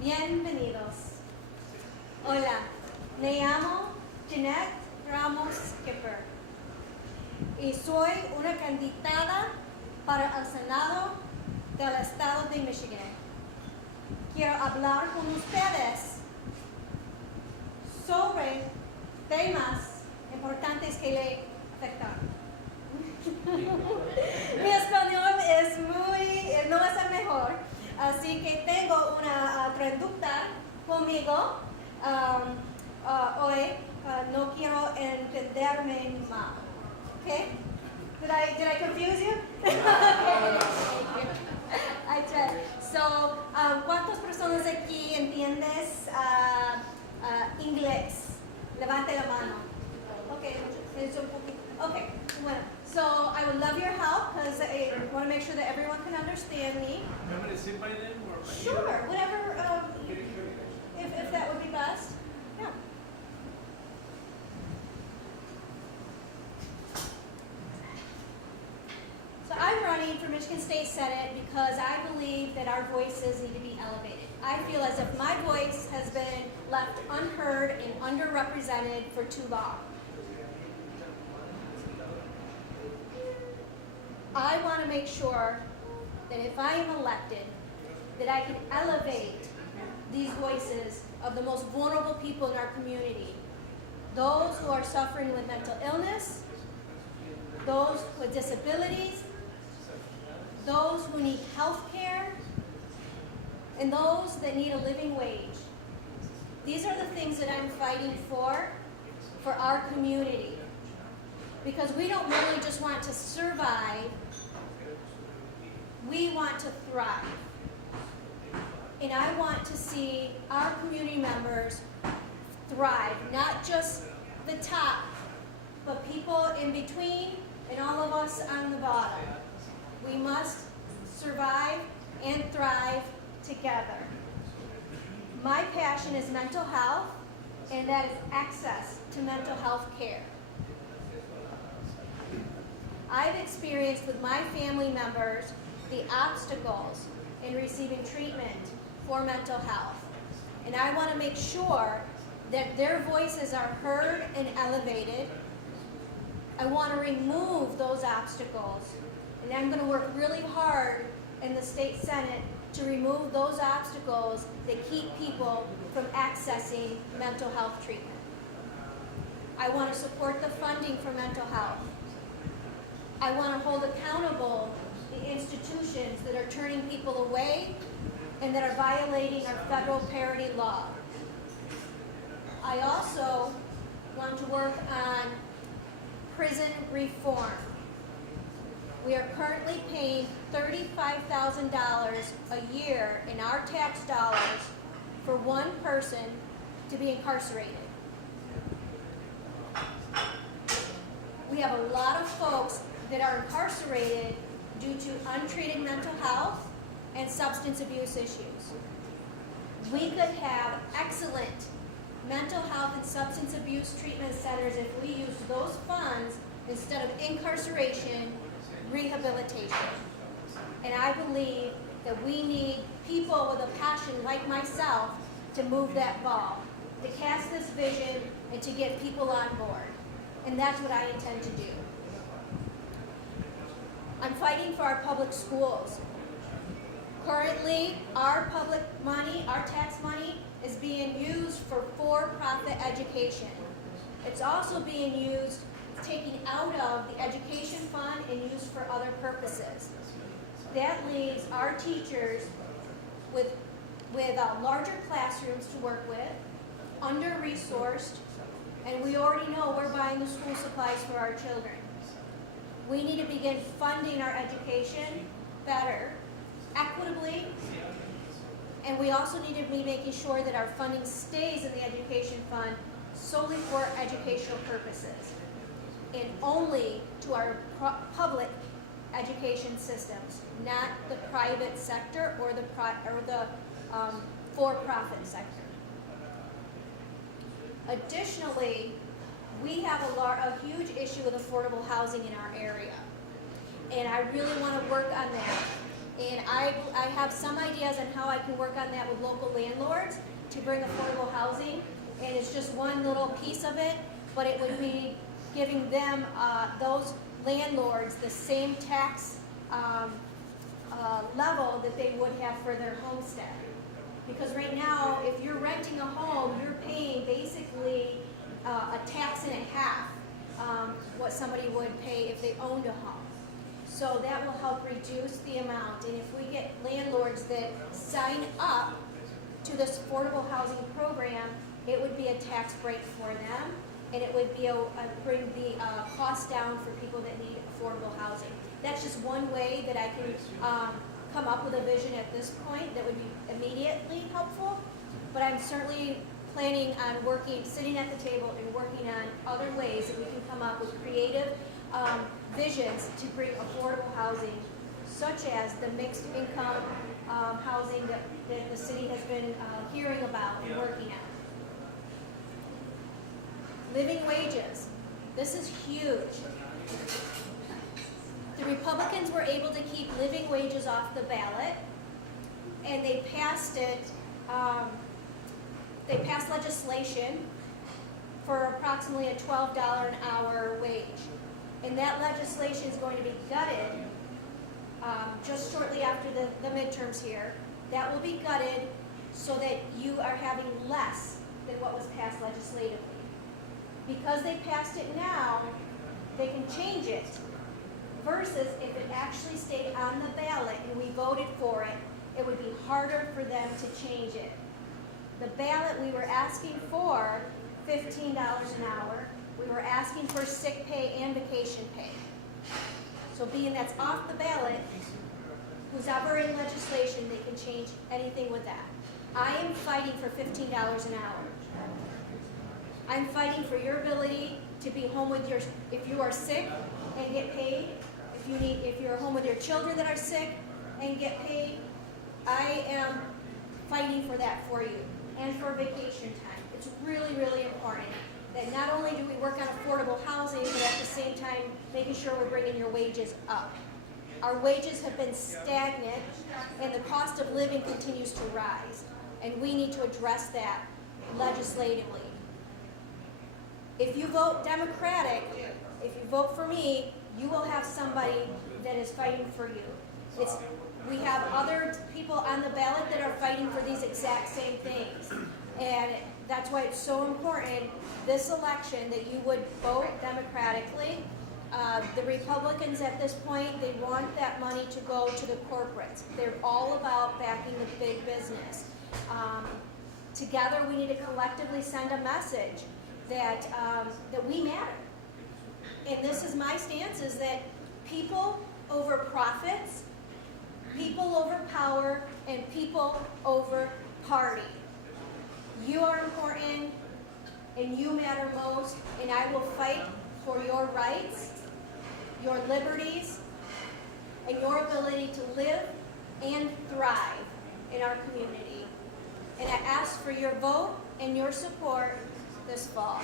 Bienvenidos. Hola, me llamo Jeanette Schipper y soy una candidata para el Senado del Estado de Michigan. Quiero hablar con ustedes sobre temas importantes que le afectan. Mi español no es el mejor, así que tengo una traductora conmigo hoy. No quiero entenderme mal. Okay? Did I confuse you? I tried. So, ¿cuántas personas aquí entiendes inglés? Levante la mano. Okay, okay. Bueno, so I would love your help because I want to make sure that everyone can understand me. I'm going to sit by them or by Sure, whatever. If that would be best. Yeah. So I'm running for Michigan State Senate because I believe that our voices need to be elevated. I feel as if my voice has been left unheard and underrepresented for too long. I want to make sure that if I am elected, that I can elevate these voices of the most vulnerable people in our community. Those who are suffering with mental illness, those with disabilities, those who need health care, and those that need a living wage. These are the things that I'm fighting for our community. Because we don't really just want to survive, we want to thrive. And I want to see our community members thrive, not just the top, but people in between and all of us on the bottom. We must survive and thrive together. My passion is mental health, and that is access to mental health care. I've experienced with my family members the obstacles in receiving treatment for mental health. And I want to make sure that their voices are heard and elevated. I want to remove those obstacles. And I'm going to work really hard in the state senate to remove those obstacles that keep people from accessing mental health treatment. I want to support the funding for mental health. I want to hold accountable the institutions that are turning people away and that are violating our federal parity law. I also want to work on prison reform. We are currently paying $35,000 a year in our tax dollars for one person to be incarcerated. We have a lot of folks that are incarcerated due to untreated mental health and substance abuse issues. We could have excellent mental health and substance abuse treatment centers if we used those funds instead of incarceration, rehabilitation. And I believe that we need people with a passion like myself to move that ball, to cast this vision, and to get people on board. And that's what I intend to do. I'm fighting for our public schools. Currently, our public money, our tax money, is being used for for-profit education. It's also being used, taken out of the education fund and used for other purposes. That leaves our teachers with larger classrooms to work with, under-resourced, and we already know we're buying the school supplies for our children. We need to begin funding our education better, equitably, and we also need to be making sure that our funding stays in the education fund solely for educational purposes and only to our public education systems, not the private sector or the for-profit sector. Additionally, we have a huge issue with affordable housing in our area, and I really want to work on that. And I have some ideas on how I can work on that with local landlords to bring affordable housing. And it's just one little piece of it, but it would be giving them, those landlords, the same tax level that they would have for their homestead. Because right now, if you're renting a home, you're paying basically a tax and a half what somebody would pay if they owned a home. So that will help reduce the amount. And if we get landlords that sign up to this affordable housing program, it would be a tax break for them, and it would be bring the cost down for people that need affordable housing. That's just one way that I can come up with a vision at this point that would be immediately helpful, but I'm certainly planning on sitting at the table and working on other ways that we can come up with creative visions to bring affordable housing, such as the mixed income housing that the city has been hearing about and working on. Living wages. This is huge. The Republicans were able to keep living wages off the ballot, and they passed it. They passed legislation for approximately a $12 an hour wage. And that legislation is going to be gutted just shortly after the midterms here. That will be gutted so that you are having less than what was passed legislatively. Because they passed it now, they can change it, versus if it actually stayed on the ballot and we voted for it, it would be harder for them to change it. The ballot, we were asking for $15 an hour. We were asking for sick pay and vacation pay. So being that's off the ballot, who's ever in legislation, they can change anything with that. I am fighting for $15 an hour. I'm fighting for your ability to be home with if you are sick and get paid, if you're home with your children that are sick and get paid. I am fighting for that for you, and for vacation time. It's really, really important that not only do we work on affordable housing, but at the same time making sure we're bringing your wages up. Our wages have been stagnant, and the cost of living continues to rise, and we need to address that legislatively. If you vote Democratic, if you vote for me, you will have somebody that is fighting for you. We have other people on the ballot that are fighting for these exact same things. And that's why it's so important, this election, that you would vote democratically. The Republicans at this point, they want that money to go to the corporates. They're all about backing the big business. Together, we need to collectively send a message that we matter. And this is my stance, is that people over profits, people over power, and people over party. You are important, and you matter most, and I will fight for your rights, your liberties, and your ability to live and thrive in our community. And I ask for your vote and your support this fall.